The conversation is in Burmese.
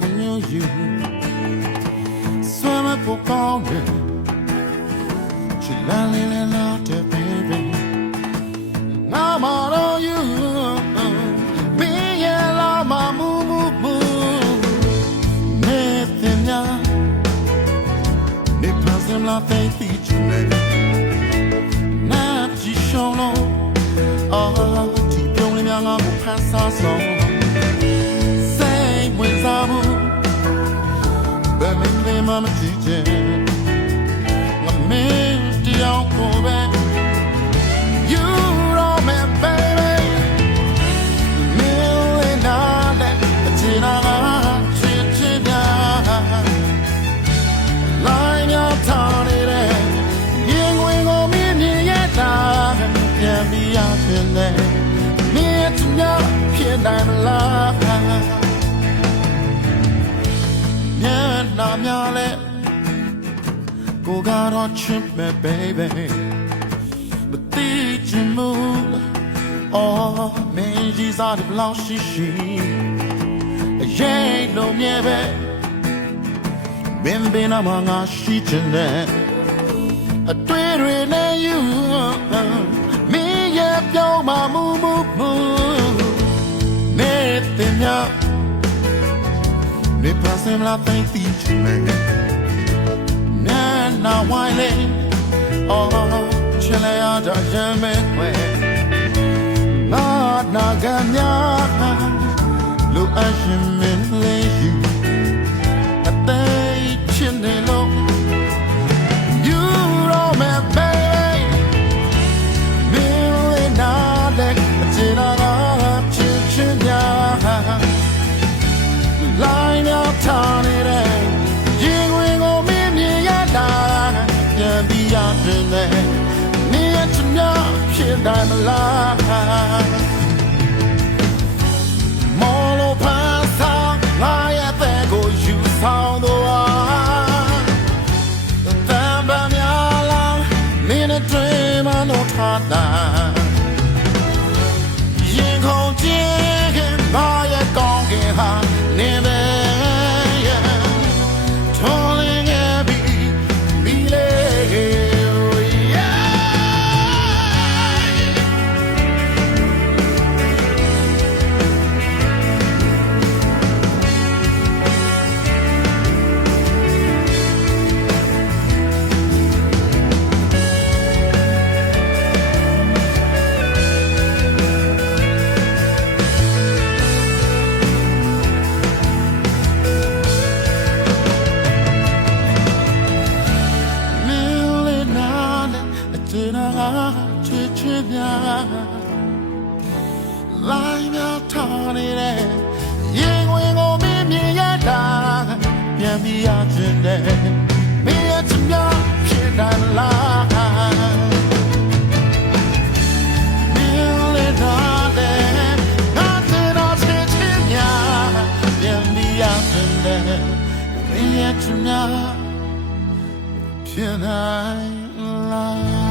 ကိုညှို့ယူဆွမ်းမဖို့ကောင်းတယ်ချစ်လာလေးလေးလာတဲ့ baby ငါမတော်ယူမင်းရဲ့လာမမူနေတဲ့ညာနေပါစမလာတဲ့တီချူနေနာကြည့်ရှောင်းလို့အော်ဒီပြုံးလေးများငါကိုဖန်ဆားဆုံးစိတ်ဝင်စားမှုဘယ်မင်းလေးမှမကြည့်ချင်ငါမင်းတယောက်ကိုပဲ You know me baby မင်းလေးနာတဲ့ချင်နာချစ်ချင်တာလိုင်းများထားနေတဲ့ရင်ဝင်ကိုမင်းမြင်ရတာပြန်ပြီးရဖြစ်နေမင်းချင်ရဖြစ်နိုင်မလားညနာများလဲကိုကတော့ချစ်မဲ့ baby မသိချင်မှုအော်မင်းကြီးစားတဲ့ဘလောက်ရှိရှိအရေးလုံးမြဲပဲမင်းဘယ်နာမှငါရှိချင်တဲ့အတွေ့တွေနဲ့ you မင်းရဲ့ပြောင်းမှမူနေတဲ့မြတ်နေပါစမလာတိုင်းတီချင်နေနာဝိုင်းလေအော်ချစ်လိုက်ရတာရင်မဲခွဲနာကမြာလူအရှင်မင်းလေးယူအသေးချင်နေလို့ You know me baby မင်းလေးနာတဲ့အချင်နာချစ်ချင်ညာလိုင်းများထားနေတဲ့ရင်ဝင်ကိုမင်းမြင်ရတာပြန်ပြီးရပြင်လေမင်းရဲ့ချစ်များဖြစ်နိုင်မလားမော်လိုဖန်ဆောင်ငါရဲ့တဲ့ကိုယူဆောင်တော့တန်ပန်းများလားမင်းနဲ့တွေ့မှတော့ထားတာရင်ခုန်ခြင်းခင်ငါရဲ့ကောင်းကင်ဟာနေပဲလိုင်းများထားနေတဲ့ရင်ဝင်ကိုမင်းမြင်ရတာပြန်ပြီးရချင်တယ်မင်းရဲ့ချစ်များဖြစ်နိုင်လားမင်းလေးနာတဲ့ငါတဲ့တော့ချစ်ချင်များပြန်ပြီးရချင်တယ်မင်းရဲ့ချစ်များဖြစ်နိုင်လား